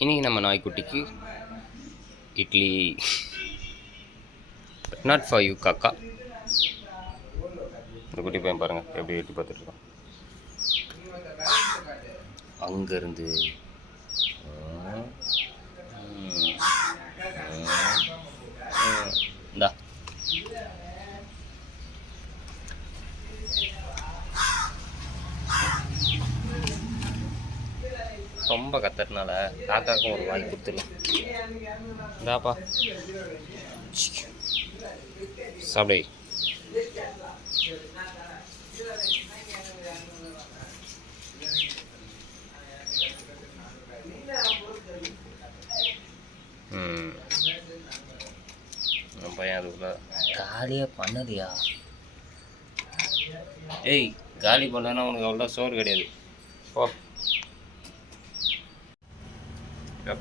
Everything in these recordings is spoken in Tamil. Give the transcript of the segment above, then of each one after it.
இன்றைக்கி நம்ம நாய்க்குட்டிக்கு இட்லி. நாட் ஃபார் யூ காக்கா. இந்த குட்டி பையன் பாருங்கள் எப்படி எட்டி பார்த்துட்ருக்கான். அங்கேருந்து இந்தா ரொம்ப கத்துறதுனால காக்காக்கும் ஒரு வாய் கொடுத்துடலாம். இந்தாப்பா சாப்பிடே. பையன் அதுக்குள்ள காலியாக பண்ணதியா? ஏய், காலி பண்ணனா உனக்கு அவ்வளோ சோறு கிடையாது. ஓ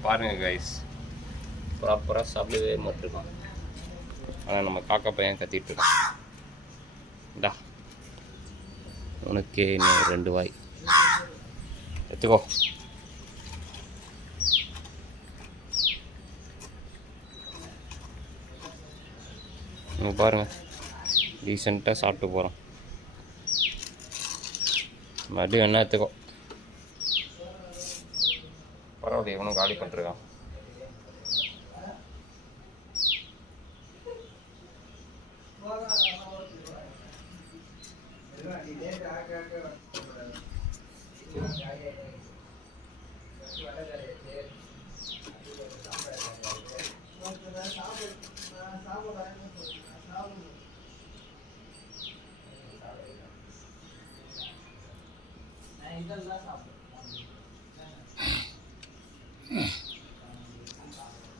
பாருங்கள் கைஸ், ப்ராப்பராக சாப்பிடவே மாட்டிருக்கான். ஆனால் நம்ம காக்கா பையன் கத்திட்டு இருக்கான். இந்தா உனக்கே இன்னும் 2 வாய் எடுத்துக்கோ. நீங்கள் பாருங்கள், டீசெண்டாக சாப்பிட்டு போகிறோம். மறுபடியும் என்ன எடுத்துக்கோ. பரவாயில்ல, எவனும் காலி பண்ணிருக்கான்.